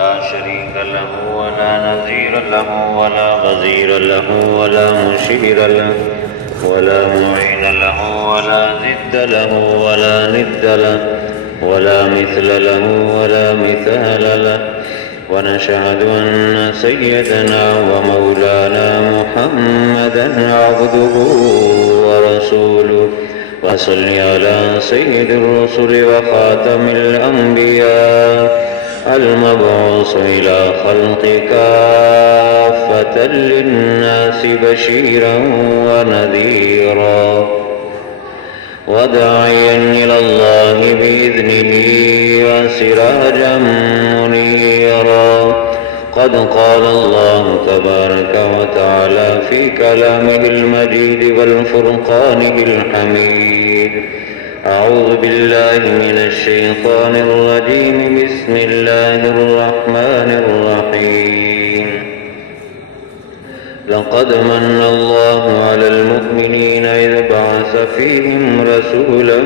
لا شريك له ولا نظير له ولا وزير له ولا مشير له ولا معين له ولا ضد له ولا ند له ولا مثل له ولا مثال له ونشهد أن سيدنا ومولانا محمدا عبده ورسوله وصل على سيد الرسل وخاتم الأنبياء المبعوث إلى خلق كافة للناس بشيرا ونذيرا وداعيا إلى الله بإذنه وسراجا منيرا قد قال الله تبارك وتعالى في كلامه المجيد والفرقانه الحميد أعوذ بالله من الشيطان الرجيم بسم الله الرحمن الرحيم لقد من الله على المؤمنين إذ بعث فيهم رسولا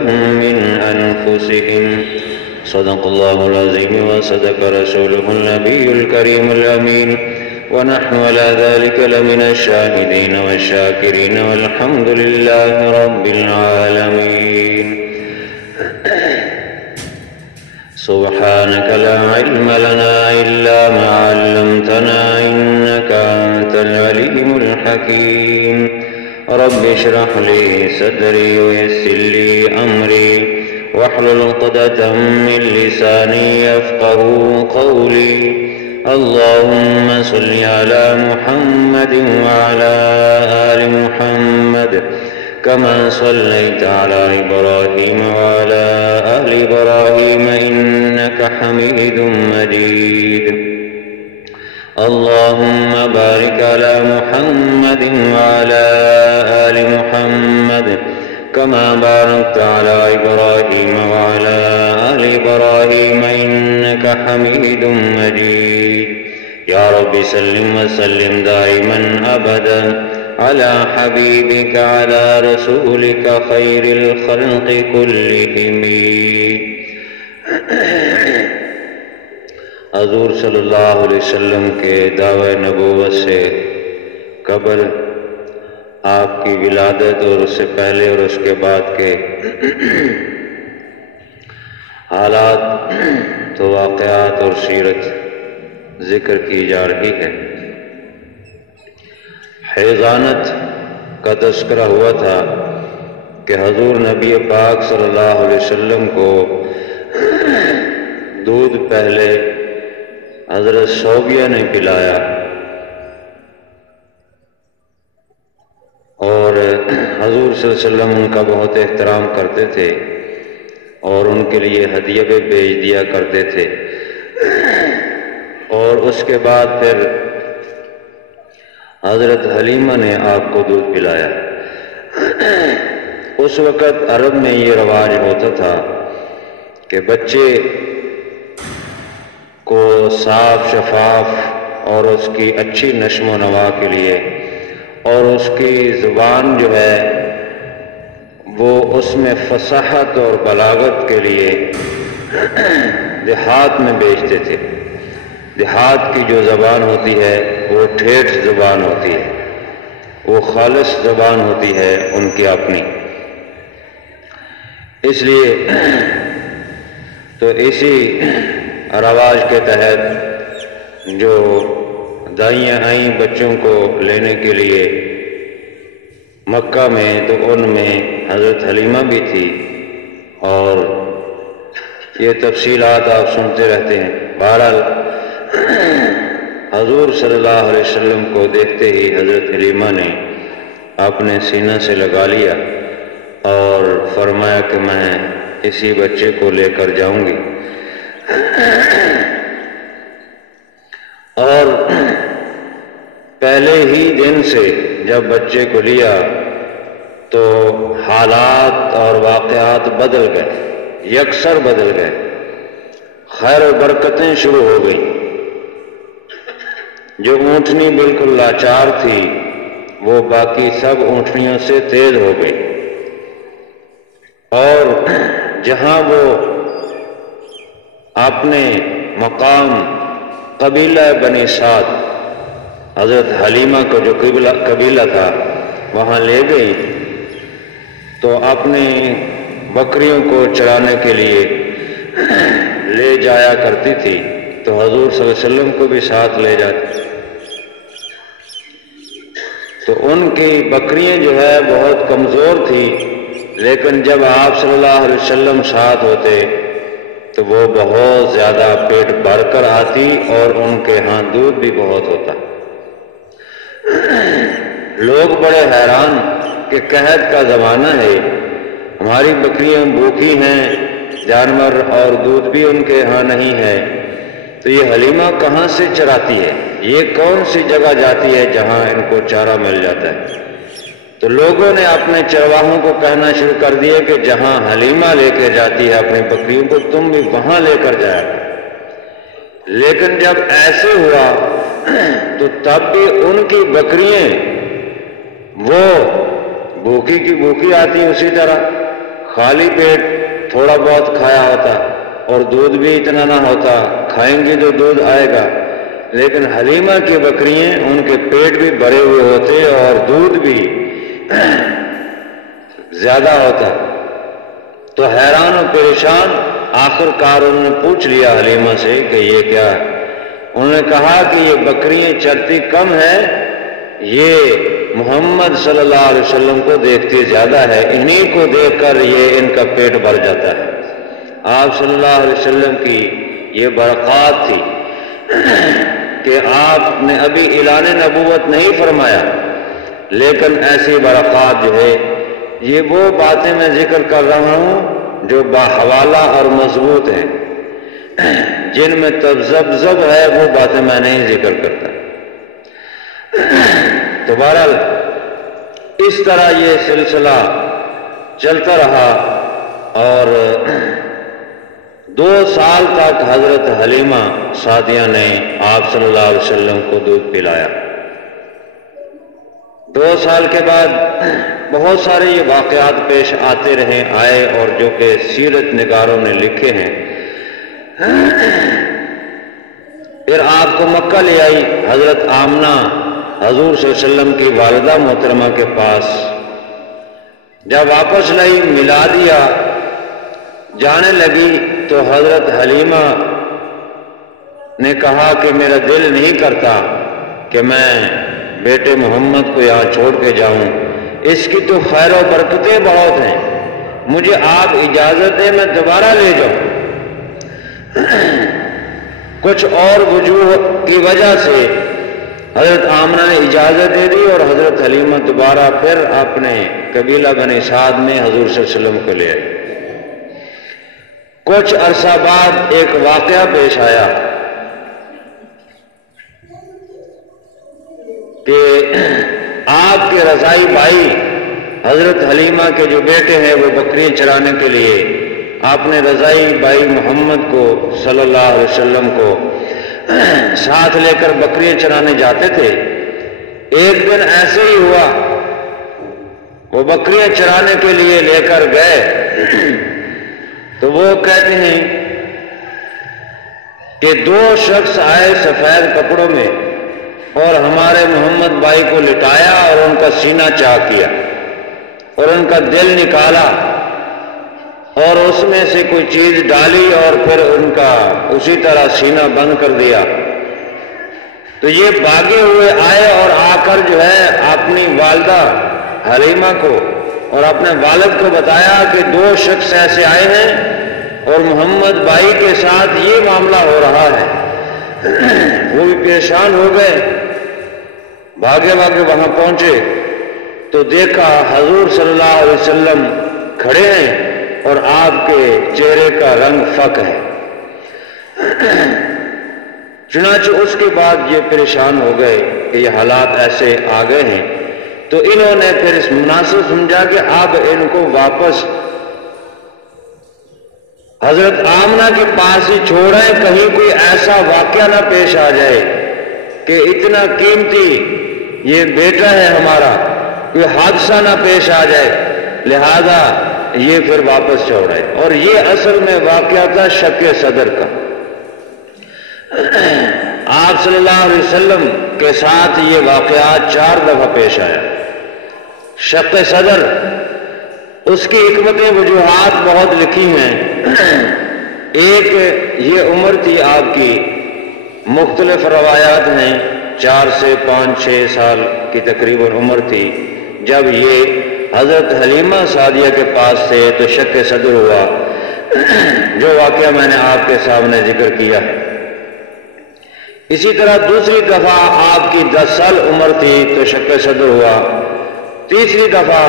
من أنفسهم صدق الله العظيم وصدق رسوله النبي الكريم الأمين ونحن على ذلك لمن الشاهدين والشاكرين والحمد لله رب العالمين سبحانك لا علم لنا إلا ما علمتنا إنك أنت العليم الحكيم رب اشرح لي صدري ويسر لي أمري واحلل عقدة من لساني يفقهوا قولي اللهم صل على محمد وعلى آل محمد كما صليت على إبراهيم وعلى آل إبراهيم إنك حميد مجيد اللهم بارك على محمد وعلى آل محمد كما باركت على إبراهيم وعلى آل إبراهيم إنك حميد مجيد يا رب سلم وسلم دائما أبدا على حبيبك على رسولك خير الخلق كلهم حضور صلی اللہ علیہ وسلم کے دعوی نبوت سے قبل آپ کی ولادت اور اس سے پہلے اور اس کے بعد کے حالات تو واقعات اور سیرت ذکر کی جا رہی ہے۔ حیضانت کا تذکرہ ہوا تھا کہ حضور نبی پاک صلی اللہ علیہ وسلم کو دودھ پہلے حضرت صوبیہ نے پلایا اور حضور صلی اللہ علیہ وسلم ان کا بہت احترام کرتے تھے اور ان کے لیے ہدیہ بھی بھیج دیا کرتے تھے، اور اس کے بعد پھر حضرت حلیمہ نے آپ کو دودھ پلایا۔ اس وقت عرب میں یہ رواج ہوتا تھا کہ بچے کو صاف شفاف اور اس کی اچھی نشو و نما کے لیے اور اس کی زبان جو ہے وہ اس میں فصاحت اور بلاغت کے لیے دیہات میں بیچتے تھے۔ دیہات کی جو زبان ہوتی ہے وہ ٹھیٹھ زبان ہوتی ہے، وہ خالص زبان ہوتی ہے ان کی اپنی، اس لیے تو اسی رواج کے تحت جو دائیاں آئیں بچوں کو لینے کے لیے مکہ میں، تو ان میں حضرت حلیمہ بھی تھی، اور یہ تفصیلات آپ سنتے رہتے ہیں۔ بہرحال حضور صلی اللہ علیہ وسلم کو دیکھتے ہی حضرت حلیمہ نے اپنے سینہ سے لگا لیا اور فرمایا کہ میں اسی بچے کو لے کر جاؤں گی، اور پہلے ہی دن سے جب بچے کو لیا تو حالات اور واقعات بدل گئے، یکسر بدل گئے، خیر و برکتیں شروع ہو گئیں۔ جو اونٹنی بالکل لاچار تھی وہ باقی سب اونٹنیوں سے تیز ہو گئی، اور جہاں وہ اپنے مقام قبیلہ بنی سعد حضرت حلیمہ کو جو قبیلہ تھا وہاں لے گئی تو اپنی بکریوں کو چرانے کے لیے لے جایا کرتی تھی، تو حضور صلی اللہ علیہ وسلم کو بھی ساتھ لے جاتی، تو ان کی بکریاں جو ہے بہت کمزور تھی، لیکن جب آپ صلی اللہ علیہ وسلم ساتھ ہوتے تو وہ بہت زیادہ پیٹ بھر کر آتی اور ان کے ہاں دودھ بھی بہت ہوتا۔ لوگ بڑے حیران کہ قحط کا زمانہ ہے، ہماری بکریاں بھوکی ہیں، جانور اور دودھ بھی ان کے ہاں نہیں ہے، تو یہ حلیمہ کہاں سے چراتی ہے؟ یہ کون سی جگہ جاتی ہے جہاں ان کو چارہ مل جاتا ہے؟ تو لوگوں نے اپنے چرواہوں کو کہنا شروع کر دیا کہ جہاں حلیمہ لے کے جاتی ہے اپنی بکریوں کو، تم بھی وہاں لے کر جایا۔ لیکن جب ایسے ہوا تو تب بھی ان کی بکریاں وہ بھوکی کی بھوکی آتی، اسی طرح خالی پیٹ تھوڑا بہت کھایا ہوتا اور دودھ بھی اتنا نہ ہوتا، کھائیں گے تو دودھ آئے گا، لیکن حلیمہ کی بکریاں ان کے پیٹ بھی بھرے ہوئے ہوتے اور دودھ بھی زیادہ ہوتا۔ تو حیران و پریشان آخر کار انہوں نے پوچھ لیا حلیمہ سے کہ یہ کیا ہے؟ انہوں نے کہا کہ یہ بکریاں چرتی کم ہے، یہ محمد صلی اللہ علیہ وسلم کو دیکھتی زیادہ ہے، انہی کو دیکھ کر یہ ان کا پیٹ بھر جاتا ہے۔ آپ صلی اللہ علیہ وسلم کی یہ برکات تھی کہ آپ نے ابھی اعلان نبوت نہیں فرمایا، لیکن ایسی برکات جو ہے، یہ وہ باتیں میں ذکر کر رہا ہوں جو باحوالہ اور مضبوط ہیں، جن میں تذبذب ہے وہ باتیں میں نہیں ذکر کرتا۔ تو بہرحال اس طرح یہ سلسلہ چلتا رہا اور 2 سال تک حضرت حلیمہ سعدیہ نے آپ صلی اللہ علیہ وسلم کو دودھ پلایا۔ 2 سال کے بعد بہت سارے یہ واقعات پیش آتے رہے آئے، اور جو کہ سیرت نگاروں نے لکھے ہیں۔ پھر آپ کو مکہ لے آئی حضرت آمنہ حضور صلی اللہ علیہ وسلم کی والدہ محترمہ کے پاس، جب واپس لائی ملا دیا، جانے لگی تو حضرت حلیمہ نے کہا کہ میرا دل نہیں کرتا کہ میں بیٹے محمد کو یہاں چھوڑ کے جاؤں، اس کی تو خیر و برکتیں بہت ہیں، مجھے آپ اجازت دیں میں دوبارہ لے جاؤں۔ کچھ اور وجوہ کی وجہ سے حضرت آمنہ نے اجازت دے دی اور حضرت حلیمہ دوبارہ پھر اپنے قبیلہ بنی سعد میں حضور صلی اللہ علیہ وسلم کو لے آئی۔ کچھ عرصہ بعد ایک واقعہ پیش آیا کہ آپ کے رضائی بھائی حضرت حلیمہ کے جو بیٹے ہیں وہ بکریاں چرانے کے لیے اپنے رضائی بھائی محمد کو صلی اللہ علیہ وسلم کو ساتھ لے کر بکریاں چرانے جاتے تھے۔ ایک دن ایسے ہی ہوا، وہ بکریاں چرانے کے لیے لے کر گئے تو وہ کہتے ہیں کہ 2 شخص آئے سفید کپڑوں میں اور ہمارے محمد بھائی کو لٹایا اور ان کا سینہ چاک کیا اور ان کا دل نکالا اور اس میں سے کوئی چیز ڈالی اور پھر ان کا اسی طرح سینہ بند کر دیا۔ تو یہ بھاگے ہوئے آئے اور آ کر جو ہے اپنی والدہ حلیمہ کو اور اپنے والد کو بتایا کہ 2 شخص ایسے آئے ہیں اور محمد بھائی کے ساتھ یہ معاملہ ہو رہا ہے۔ وہ بھی پریشان ہو گئے، بھاگے بھاگے وہاں پہنچے تو دیکھا حضور صلی اللہ علیہ وسلم کھڑے ہیں اور آپ کے چہرے کا رنگ فق ہے۔ چنانچہ اس کے بعد یہ پریشان ہو گئے کہ یہ حالات ایسے آ گئے ہیں، تو انہوں نے پھر اس مناسب سمجھا کہ اب ان کو واپس حضرت آمنہ کے پاس ہی چھوڑیں، کہیں کوئی ایسا واقعہ نہ پیش آ جائے کہ اتنا قیمتی یہ بیٹا ہے ہمارا، کوئی حادثہ نہ پیش آ جائے، لہذا یہ پھر واپس چھوڑے۔ اور یہ اصل میں واقعہ تھا شک صدر کا۔ آپ صلی اللہ علیہ وسلم کے ساتھ یہ واقعات 4 دفعہ پیش آیا۔ شق صدر، اس کی حکمتیں وجوہات بہت لکھی ہیں۔ ایک یہ عمر تھی آپ کی، مختلف روایات ہیں 4 سے 5-6 سال کی تقریباً عمر تھی جب یہ حضرت حلیمہ سعدیہ کے پاس تھے تو شق صدر ہوا، جو واقعہ میں نے آپ کے سامنے ذکر کیا ہے۔ اسی طرح دوسری دفعہ آپ کی 10 سال عمر تھی تو شق صدر ہوا۔ تیسری دفعہ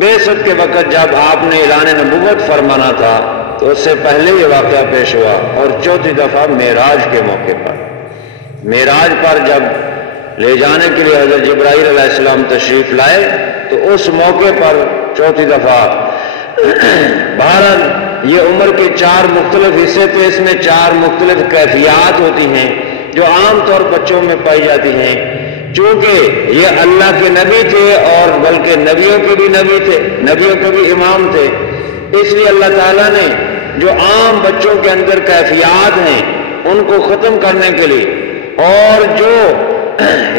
بعثت کے وقت جب آپ نے اعلان نبوت فرمانا تھا تو اس سے پہلے یہ واقعہ پیش ہوا۔ اور چوتھی دفعہ معراج کے موقع پر، معراج پر جب لے جانے کے لیے حضرت جبرائیل علیہ السلام تشریف لائے تو اس موقع پر چوتھی دفعہ۔ بہرحال یہ عمر کے 4 مختلف حصے تھے، اس میں 4 مختلف کیفیات ہوتی ہیں جو عام طور بچوں میں پائی جاتی ہیں۔ چونکہ یہ اللہ کے نبی تھے اور بلکہ نبیوں کے بھی نبی تھے، نبیوں کے بھی امام تھے، اس لیے اللہ تعالیٰ نے جو عام بچوں کے اندر کیفیات ہیں ان کو ختم کرنے کے لیے اور جو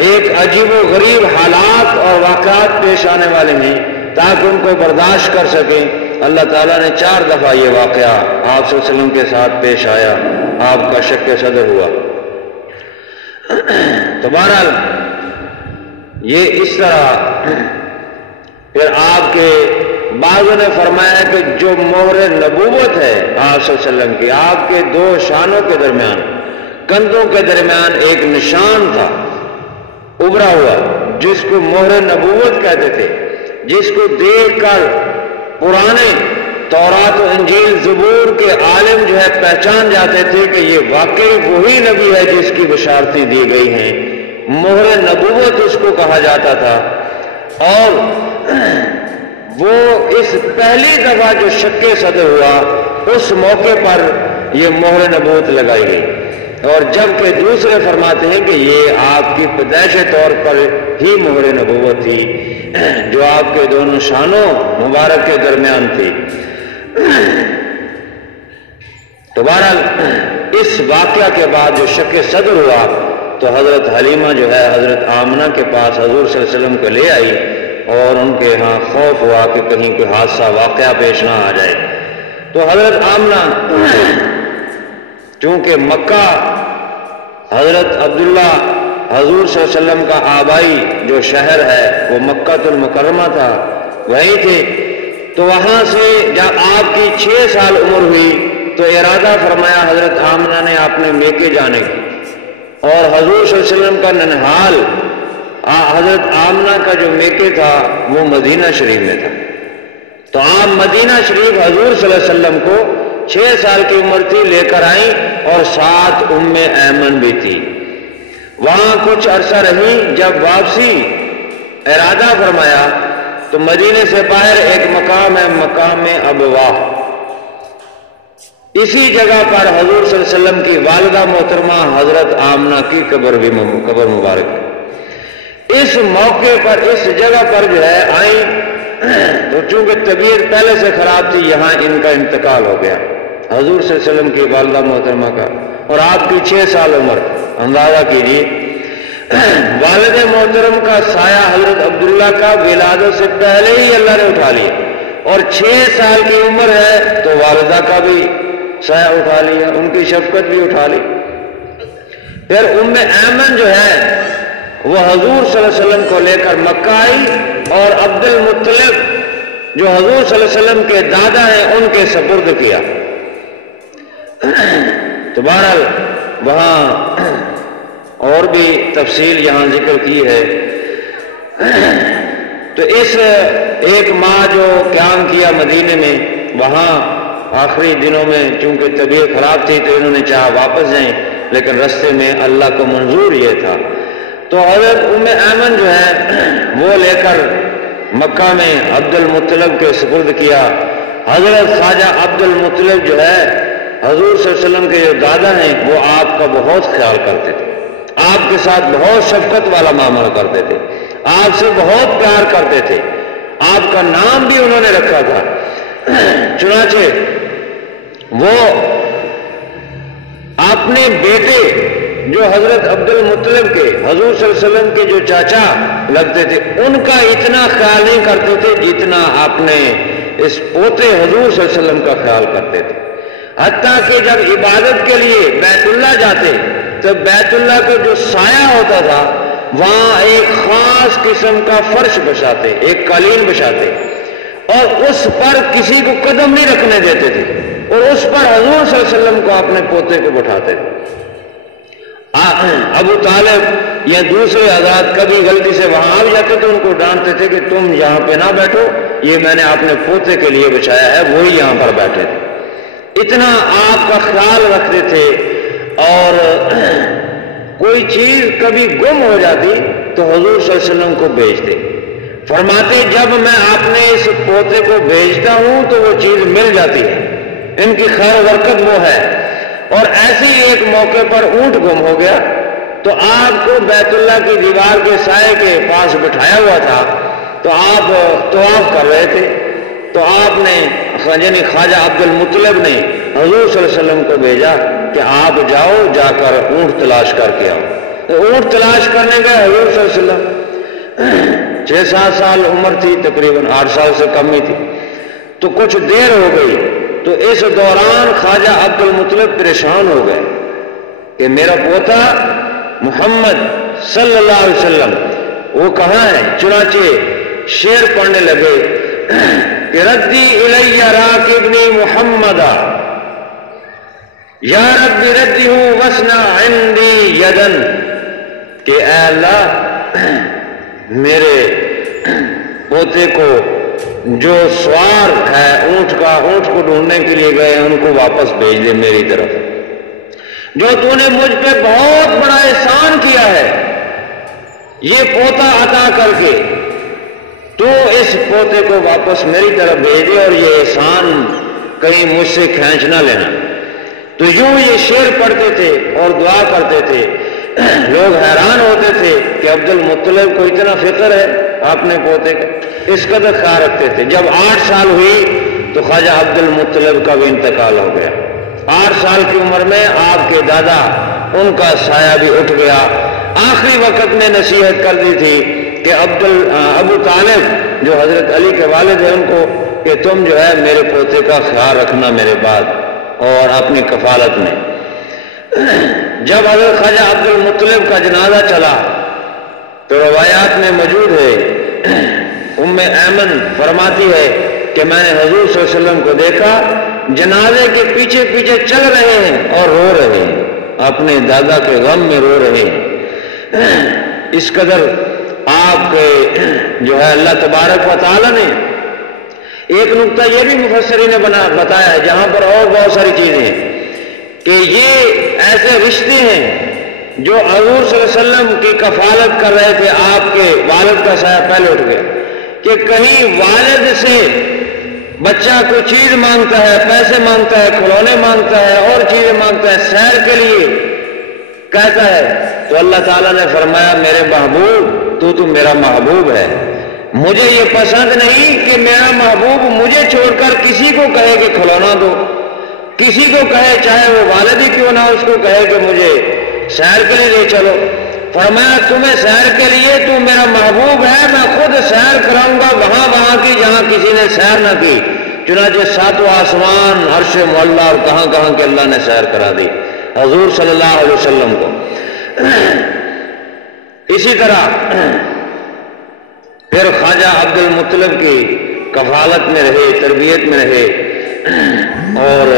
ایک عجیب و غریب حالات اور واقعات پیش آنے والے ہیں تاکہ ان کو برداشت کر سکیں، اللہ تعالیٰ نے 4 دفعہ یہ واقعہ آپ صلی اللہ علیہ وسلم کے ساتھ پیش آیا، آپ کا شق صدر ہوا۔ تو بہرحال یہ اس طرح پھر آپ کے بعضوں نے فرمایا کہ جو مہر نبوت ہے آپ صلی اللہ علیہ وسلم کی، آپ کے 2 شانوں کے درمیان، کندھوں کے درمیان ایک نشان تھا ابھرا ہوا جس کو مہر نبوت کہتے تھے، جس کو دیکھ کر پرانے تورات و انجیل زبور کے عالم جو ہے پہچان جاتے تھے کہ یہ واقعی وہی نبی ہے جس کی بشارتیں دی گئی ہیں۔ مہر نبوت اس کو کہا جاتا تھا، اور وہ اس پہلی دفعہ جو شق صدر ہوا اس موقع پر یہ مہر نبوت لگائی گئی، اور جبکہ دوسرے فرماتے ہیں کہ یہ آپ کی پیدائش طور پر ہی مہر نبوت تھی جو آپ کے دونوں شانوں مبارک کے درمیان تھی۔ تو بہرحال اس واقعہ کے بعد جو شق صدر ہوا تو حضرت حلیمہ جو ہے حضرت آمنہ کے پاس حضور صلی اللہ علیہ وسلم کو لے آئی، اور ان کے ہاں خوف ہوا کہ کہیں کوئی حادثہ واقعہ پیش نہ آ جائے۔ تو حضرت آمنہ چونکہ مکہ حضرت عبداللہ حضور صلی اللہ علیہ وسلم کا آبائی جو شہر ہے وہ مکہ المکرمہ تھا، وہیں تھے، تو وہاں سے جب آپ کی 6 سال عمر ہوئی تو ارادہ فرمایا حضرت آمنہ نے اپنے میکے جانے کی، اور حضور صلی اللہ علیہ وسلم کا ننہال حضرت آمنہ کا جو میکے تھا وہ مدینہ شریف میں تھا۔ تو آپ مدینہ شریف حضور صلی اللہ علیہ وسلم کو 6 سال کی عمر تھی لے کر آئیں، اور ساتھ ام ایمن بھی تھی۔ وہاں کچھ عرصہ رہی، جب واپسی ارادہ فرمایا تو مدینے سے باہر ایک مقام ہے، مقام ابواہ، اسی جگہ پر حضور صلی اللہ علیہ وسلم کی والدہ محترمہ حضرت آمنہ کی قبر مبارک، اس موقع پر اس جگہ پر جو ہے آئیں، تو چونکہ طبیعت پہلے سے خراب تھی یہاں ان کا انتقال ہو گیا حضور صلی اللہ علیہ وسلم کی والدہ محترمہ کا، اور آپ کی 6 سال عمر، اندازہ کیجیے والد محترم کا سایہ حضرت عبداللہ کا ولادت سے پہلے ہی اللہ نے اٹھا لیا، اور 6 سال کی عمر ہے تو والدہ کا بھی سایہ اٹھا لیا، ان کی شفقت بھی اٹھا لی۔ پھر ام ایمن جو ہے وہ حضور صلی اللہ علیہ وسلم کو لے کر مکہ آئی، اور عبد المطلب جو حضور صلی اللہ علیہ وسلم کے دادا ہیں ان کے سپرد کیا۔ تو بہرحال وہاں اور بھی تفصیل یہاں ذکر کی ہے۔ تو اس 1 ماہ جو قیام کیا مدینے میں، وہاں آخری دنوں میں چونکہ طبیعت خراب تھی تو انہوں نے چاہا واپس جائیں، لیکن رستے میں اللہ کو منظور یہ تھا، تو حضرت ام ایمن جو ہے وہ لے کر مکہ میں عبد المطلب کے سپرد کیا۔ حضرت خواجہ عبد المطلب جو ہے حضور صلی اللہ علیہ وسلم کے جو دادا ہیں وہ آپ کا بہت خیال کرتے تھے، آپ کے ساتھ بہت شفقت والا معاملہ کرتے تھے، آپ سے بہت پیار کرتے تھے، آپ کا نام بھی انہوں نے رکھا تھا۔ چنانچہ وہ اپنے بیٹے جو حضرت عبد المطلب کے حضور صلی اللہ علیہ وسلم کے جو چاچا لگتے تھے ان کا اتنا خیال نہیں کرتے تھے جتنا آپ نے اس پوتے حضور صلی اللہ علیہ وسلم کا خیال کرتے تھے. حتیٰ کہ جب عبادت کے لیے بیت اللہ جاتے تو بیت اللہ کا جو سایہ ہوتا تھا وہاں ایک خاص قسم کا فرش بچھاتے, ایک قالین بچھاتے اور اس پر کسی کو قدم نہیں رکھنے دیتے تھے اور اس پر حضور صلی اللہ علیہ وسلم کو اپنے پوتے کو بٹھاتے تھے. ابو طالب یا دوسرے حضرات کبھی غلطی سے وہاں آ جاتے تو ان کو ڈانٹتے تھے کہ تم یہاں پہ نہ بیٹھو, یہ میں نے اپنے پوتے کے لیے بچھایا ہے, وہی یہاں پر بیٹھے تھے. اتنا آپ کا خیال رکھتے تھے. اور کوئی چیز کبھی گم ہو جاتی تو حضور صلی اللہ علیہ وسلم کو بھیجتے, فرماتے جب میں اپنے اس پوتے کو بھیجتا ہوں تو وہ چیز مل جاتی ہے, ان کی خیر برکت وہ ہے. اور ایسے ہی ایک موقع پر اونٹ گم ہو گیا تو آپ کو بیت اللہ کی دیوار کے سائے کے پاس بٹھایا ہوا تھا, تو آپ طواف کر رہے تھے, تو آپ نے یعنی خواجہ عبد المطلب نے حضور صلی اللہ علیہ وسلم کو بھیجا کہ آپ جاؤ, جا کر اونٹ تلاش کر کے آؤ. تو اونٹ تلاش کرنے گئے حضور صلی اللہ علیہ وسلم, 6-7 سال عمر تھی, تقریباً 8 سال سے کم ہی تھی, تو کچھ دیر ہو گئی. تو اس دوران خواجہ عبد المطلب پریشان ہو گئے کہ میرا پوتا محمد صلی اللہ علیہ وسلم وہ کہاں ہے. چنانچہ شعر پڑھنے لگے کہ ردی الی راکبنی محمدا یا ربی ردی ہوں وسنا عندی یدن, کہ اے اللہ میرے پوتے کو جو سوار ہے اونٹ کو ڈھونڈنے کے لیے گئے ان کو واپس بھیج دے میری طرف. جو تو نے مجھ پہ بہت بڑا احسان کیا ہے یہ پوتا عطا کر کے, تو اس پوتے کو واپس میری طرف بھیج دے اور یہ احسان کہیں مجھ سے کھینچ نہ لینا. تو یوں یہ شعر پڑھتے تھے اور دعا کرتے تھے. لوگ حیران ہوتے تھے کہ عبد المطلب کو اتنا فکر ہے اپنے پوتے کا, اس قدر خیال رکھتے تھے. جب 8 سال ہوئی تو خواجہ عبد المطلب کا بھی انتقال ہو گیا. 8 سال کی عمر میں آپ کے دادا ان کا سایہ بھی اٹھ گیا. آخری وقت میں نصیحت کر دی تھی کہ ابو طالب جو حضرت علی کے والد ہیں ان کو کہ تم جو ہے میرے پوتے کا خیال رکھنا میرے بعد اور اپنی کفالت میں. جب حضرت خواجہ عبد المطلب کا جنازہ چلا تو روایات میں موجود ہے, ام ایمن فرماتی ہے کہ میں نے حضور صلی اللہ علیہ وسلم کو دیکھا جنازے کے پیچھے پیچھے چل رہے ہیں اور رو رہے ہیں, اپنے دادا کے غم میں رو رہے ہیں. اس قدر آپ کے جو ہے اللہ تبارک و تعالی نے ایک نقطہ یہ بھی مفسرین نے بتایا ہے جہاں پر اور بہت ساری چیزیں ہیں کہ یہ ایسے رشتے ہیں جو حضور صلی اللہ علیہ وسلم کی کفالت کر رہے تھے. آپ کے والد کا سایہ پہلے اٹھ گیا کہ کہیں والد سے بچہ کوئی چیز مانگتا ہے, پیسے مانگتا ہے, کھلونے مانگتا ہے, اور چیزیں مانگتا ہے, سیر کے لیے کہتا ہے, تو اللہ تعالیٰ نے فرمایا میرے محبوب تو میرا محبوب ہے, مجھے یہ پسند نہیں کہ میرا محبوب مجھے چھوڑ کر کسی کو کہے کہ کھلونا دو, کسی کو کہے چاہے وہ والد ہی کیوں نہ اس کو کہے کہ مجھے سیر کے لیے لے چلو. فرمایا تمہیں سیر کے لیے تو میرا محبوب ہے, میں خود سیر کراؤں گا وہاں کی جہاں کسی نے سیر نہ کی. چنانچہ 7 آسمان عرش معلیٰ اور کہاں کے اللہ نے سیر کرا دی حضور صلی اللہ علیہ وسلم کو. اسی طرح پھر خواجہ عبد المطلب کی کفالت میں رہے, تربیت میں رہے, اور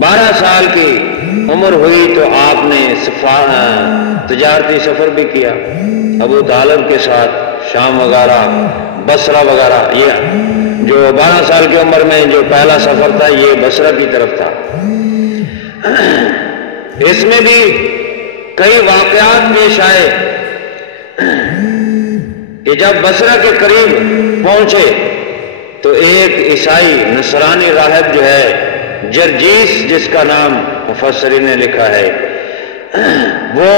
12 سال کی عمر ہوئی تو آپ نے تجارتی سفر بھی کیا ابو طالب کے ساتھ, شام وغیرہ, بصرہ وغیرہ. یہ جو 12 سال کی عمر میں جو پہلا سفر تھا یہ بصرہ کی طرف تھا. اس میں بھی کئی واقعات پیش آئے کہ جب بصرہ کے قریب پہنچے تو ایک عیسائی نصرانی راہب جو ہے جرجیس جس کا نام مفسرین نے لکھا ہے, وہ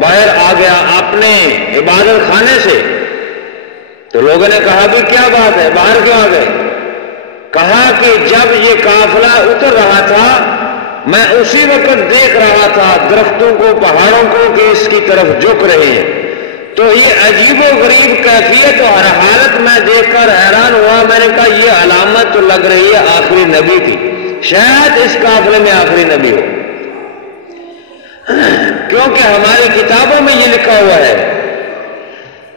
باہر آ گیا اپنے عبادت خانے سے. تو لوگوں نے کہا بھی کیا بات ہے, باہر کیوں آ گئے؟ کہا کہ جب یہ قافلہ اتر رہا تھا میں اسی وقت دیکھ رہا تھا درختوں کو، پہاڑوں کو کہ اس کی طرف جھک رہے ہیں۔ تو یہ عجیب و غریب کیفیت اور حالت میں دیکھ کر حیران ہوا۔ میں نے کہا یہ علامت تو لگ رہی ہے آخری نبی کی، شاید اس قافلے میں آخری نبی ہو، کیونکہ ہماری کتابوں میں یہ لکھا ہوا ہے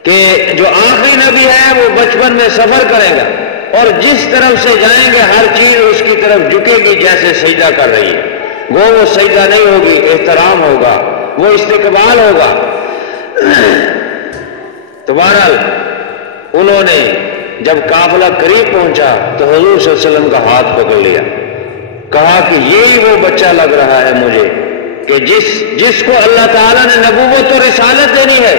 کہ جو آخری نبی ہے وہ بچپن میں سفر کرے گا اور جس طرف سے جائیں گے ہر چیز اس کی طرف جھکے گی جیسے سجدہ کر رہی ہے۔ وہ سجدہ نہیں ہوگی، احترام ہوگا، وہ استقبال ہوگا۔ تو بہرحال انہوں نے جب قافلہ قریب پہنچا تو حضور صلی اللہ علیہ وسلم کا ہاتھ پکڑ لیا، کہا کہ یہی وہ بچہ لگ رہا ہے مجھے کہ جس کو اللہ تعالیٰ نے نبوت اور رسالت دینی ہے،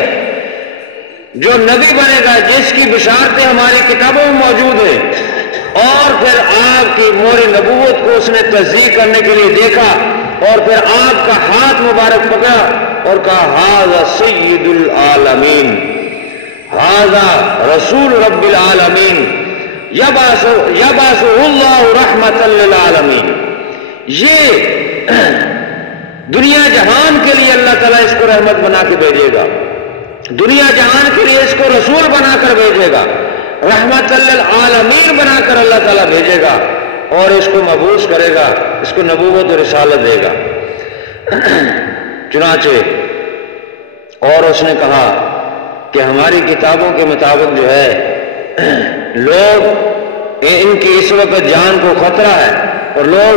جو نبی بنے گا، جس کی بشارتیں ہماری کتابوں میں موجود ہیں۔ اور پھر آپ کی مہر نبوت کو اس نے تصدیق کرنے کے لیے دیکھا اور پھر آپ کا ہاتھ مبارک پکڑا اور کہا ھذا سید العالمین، ھذا رسول رب العالمین، یبعثہ اللہ رحمۃ للعالمین۔ یہ دنیا جہان کے لیے اللہ تعالیٰ اس کو رحمت بنا کے بھیجے گا، دنیا جہان کے لیے اس کو رسول بنا کر بھیجے گا، رحمت للعالمین بنا کر اللہ تعالیٰ بھیجے گا اور اس کو مبعوث کرے گا، اس کو نبوت و رسالت دے گا۔ چنانچہ اور اس نے کہا کہ ہماری کتابوں کے مطابق جو ہے لوگ ان کی اس وقت جان کو خطرہ ہے اور لوگ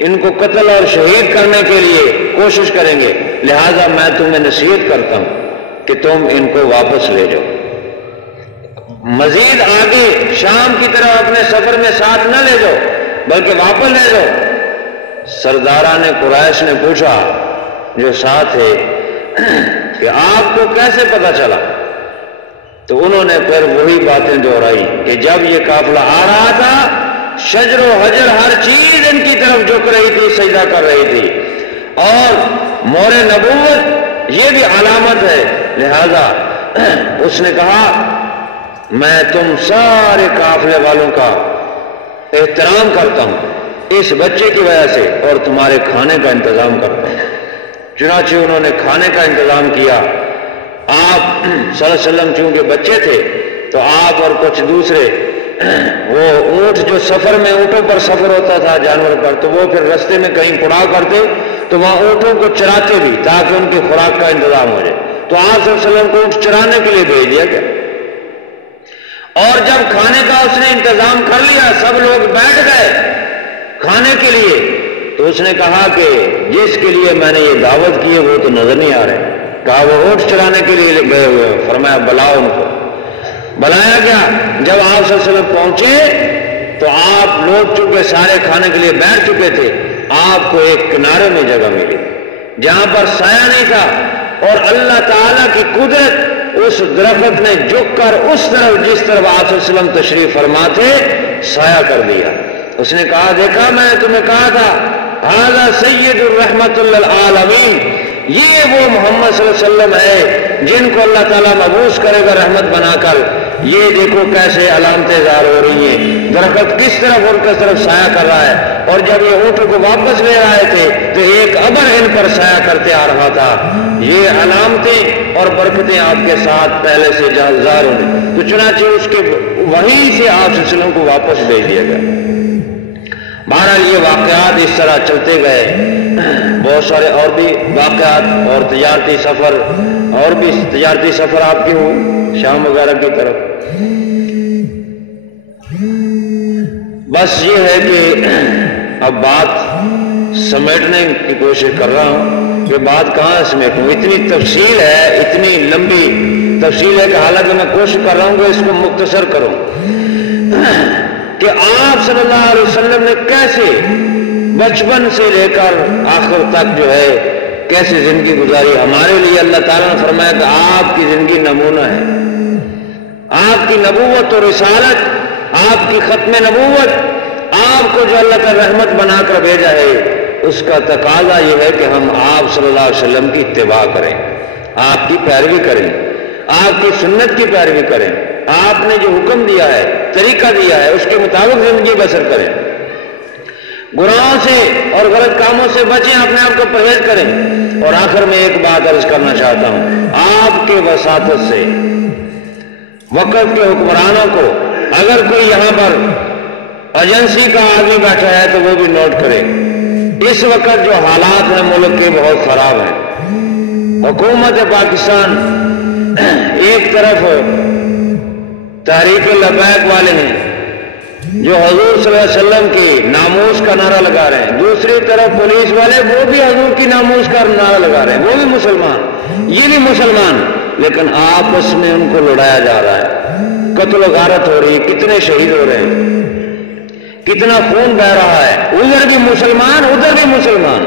ان کو قتل اور شہید کرنے کے لیے کوشش کریں گے، لہذا میں تمہیں نصیحت کرتا ہوں کہ تم ان کو واپس لے جاؤ، مزید آگے شام کی طرف اپنے سفر میں ساتھ نہ لے جاؤ بلکہ واپس لے جاؤ۔ سرداران قریش نے پوچھا جو ساتھ ہے کہ آپ کو کیسے پتا چلا؟ تو انہوں نے پھر وہی باتیں دہرائی کہ جب یہ قافلہ آ رہا تھا شجر و حجر ہر چیز ان کی طرف جھک رہی تھی، سجدہ کر رہی تھی، اور مہر نبوت یہ بھی علامت ہے، لہذا اس نے کہا میں تم سارے قافلے والوں کا احترام کرتا ہوں اس بچے کی وجہ سے اور تمہارے کھانے کا انتظام کرتا ہوں۔ چنانچہ انہوں نے کھانے کا انتظام کیا۔ آپ صلی اللہ علیہ وسلم چونکہ بچے تھے تو آپ اور کچھ دوسرے وہ اونٹ جو سفر میں اونٹوں پر سفر ہوتا تھا جانور پر، تو وہ پھر رستے میں کہیں پڑاؤ کرتے تو وہاں اونٹوں کو چراتے بھی تاکہ ان کی خوراک کا انتظام ہو جائے۔ تو آپ صلی اللہ علیہ وسلم کو اونٹ چرانے کے لیے بھیج دیا گیا، اور جب کھانے کا اس نے انتظام کر لیا سب لوگ بیٹھ گئے کھانے کے لیے، تو اس نے کہا کہ جس کے لیے میں نے یہ دعوت کی ہے وہ تو نظر نہیں آ رہے۔ کہا وہ اونٹ چرانے کے لیے گئے ہوئے، فرمایا بلاؤ ان کو۔ بلایا گیا۔ جب آپ صلی اللہ علیہ وسلم پہنچے تو آپ لوگ چونکہ سارے کھانے کے لیے بیٹھ چکے تھے، آپ کو ایک کنارے میں جگہ ملی جہاں پر سایہ نہیں تھا، اور اللہ تعالیٰ کی قدرت اس درخت نے جھک کر اس طرف جس طرف آپ صلی اللہ علیہ وسلم تشریف فرما تھے سایہ کر دیا۔ اس نے کہا دیکھا میں نے تمہیں کہا تھا ھذا سید الرحمت للعالمین، یہ وہ محمد صلی اللہ علیہ وسلم ہے جن کو اللہ تعالیٰ مبعوث کرے گا رحمت بنا کر۔ یہ دیکھو کیسے علامتیں ظاہر ہو رہی ہیں، درخت کس طرف ان کی طرف سایہ کر رہا ہے، اور جب یہ اونٹ کو واپس لے رہے تھے تو ایک ابر ان پر سایہ کرتے آ رہا تھا۔ یہ علامتیں اور برکتیں آپ کے ساتھ پہلے سے ظاہر ہونے، تو چنانچہ اس کے وہیں سے آپ صلی اللہ علیہ وسلم کو واپس بھیج دیا گیا۔ بہرحال یہ واقعات اس طرح چلتے گئے، بہت سارے اور بھی واقعات اور تجارتی سفر، اور بھی تجارتی سفر آپ کے ہوں شام وغیرہ کی طرف۔ بس یہ ہے کہ اب بات سمیٹنے کی کوشش کر رہا ہوں کہ بات کہاں سمیٹوں، اتنی تفصیل ہے، اتنی لمبی تفصیل ہے کہ حالانکہ میں کوشش کر رہا ہوں کہ اس کو مختصر کروں کہ آپ صلی اللہ علیہ وسلم نے کیسے بچپن سے لے کر آخر تک جو ہے کیسے زندگی گزاری۔ ہمارے لیے اللہ تعالیٰ نے فرمایا کہ آپ کی زندگی نمونہ ہے، آپ کی نبوت اور رسالت، آپ کی ختم نبوت، آپ کو جو اللہ کا رحمت بنا کر بھیجا ہے، اس کا تقاضا یہ ہے کہ ہم آپ صلی اللہ علیہ وسلم کی اتباع کریں، آپ کی پیروی کریں، آپ کی سنت کی پیروی کریں، آپ نے جو حکم دیا ہے، طریقہ دیا ہے، اس کے مطابق زندگی بسر کریں۔ گناہوں سے اور غلط کاموں سے بچیں، اپنے آپ کو پرہیز کریں۔ اور آخر میں ایک بات عرض کرنا چاہتا ہوں، آپ کے وساطت سے وقت کے حکمرانوں کو، اگر کوئی یہاں پر ایجنسی کا آدمی بیٹھا ہے تو وہ بھی نوٹ کرے، اس وقت جو حالات ہیں ملک کے بہت خراب ہیں۔ حکومت پاکستان ایک طرف تحریک لبیک والے ہیں جو حضور صلی اللہ علیہ وسلم کی ناموس کا نعرہ لگا رہے ہیں، دوسری طرف پولیس والے وہ بھی حضور کی ناموس کا نعرہ لگا رہے ہیں، وہ بھی مسلمان، یہ بھی مسلمان، لیکن آپس میں ان کو لڑایا جا رہا ہے، قتل و غارت ہو رہی ہے، کتنے شہید ہو رہے ہیں، کتنا خون بہ رہا ہے، ادھر بھی مسلمان ادھر بھی مسلمان۔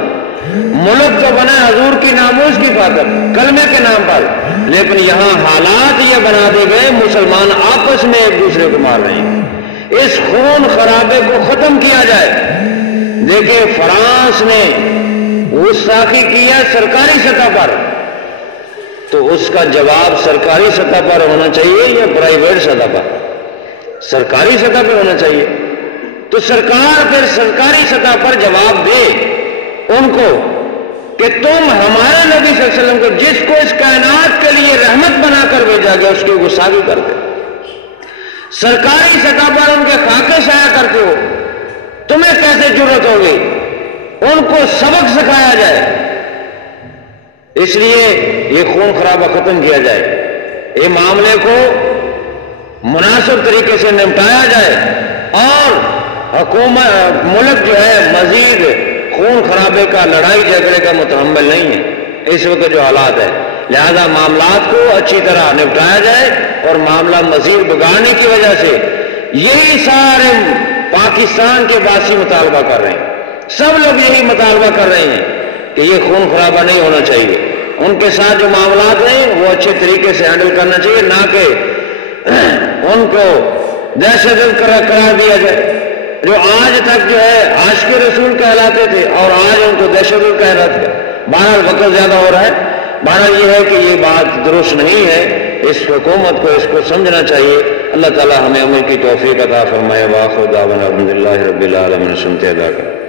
ملک تو بنا حضور کی ناموس کی خاطر، کلمے کے نام پر، لیکن یہاں حالات یہ بنا دے گئے مسلمان آپس میں ایک دوسرے کو مار رہے ہیں۔ اس خون خرابے کو ختم کیا جائے۔ دیکھیں فرانس نے گستاخی کیا سرکاری سطح پر، تو اس کا جواب سرکاری سطح پر ہونا چاہیے یا پرائیویٹ سطح پر؟ سرکاری سطح پر ہونا چاہیے۔ تو سرکار پھر سرکاری سطح پر جواب دے ان کو کہ تم ہمارے نبی صلی اللہ علیہ وسلم کو، جس کو اس کائنات کے لیے رحمت بنا کر بھیجا گیا، اس کی گستاخی کرتے، سرکاری سطح پر ان کے خاکے شائع کرتے ہو، تمہیں کیسے جرأت ہوگی؟ ان کو سبق سکھایا جائے۔ اس لیے یہ خون خرابہ ختم کیا جائے، یہ معاملے کو مناسب طریقے سے نمٹایا جائے، اور حکومت ملک جو ہے مزید خون خرابے کا، لڑائی جھگڑے کا متحمل نہیں ہے اس وقت جو حالات ہے، لہذا معاملات کو اچھی طرح نپٹایا جائے، اور معاملہ مزید بگاڑنے کی وجہ سے یہی سارے پاکستان کے باسی مطالبہ کر رہے ہیں، سب لوگ یہی مطالبہ کر رہے ہیں کہ یہ خون خرابہ نہیں ہونا چاہیے، ان کے ساتھ جو معاملات ہیں وہ اچھے طریقے سے ہینڈل کرنا چاہیے، نہ کہ ان کو دہشت گرد قرار دیا جائے، جو آج تک جو ہے عاشق رسول کہلاتے تھے اور آج ان کو دہشت گرد کہلاتے ہیں۔ بہرحال وقت زیادہ ہو رہا ہے، بہرحال یہ ہے کہ یہ بات درست نہیں ہے، اس حکومت کو اس کو سمجھنا چاہیے۔ اللہ تعالی ہمیں عمل کی توفیق عطا فرمائے۔ وآخر دعوانا الحمدللہ رب العالمین۔ سنتے ادا کر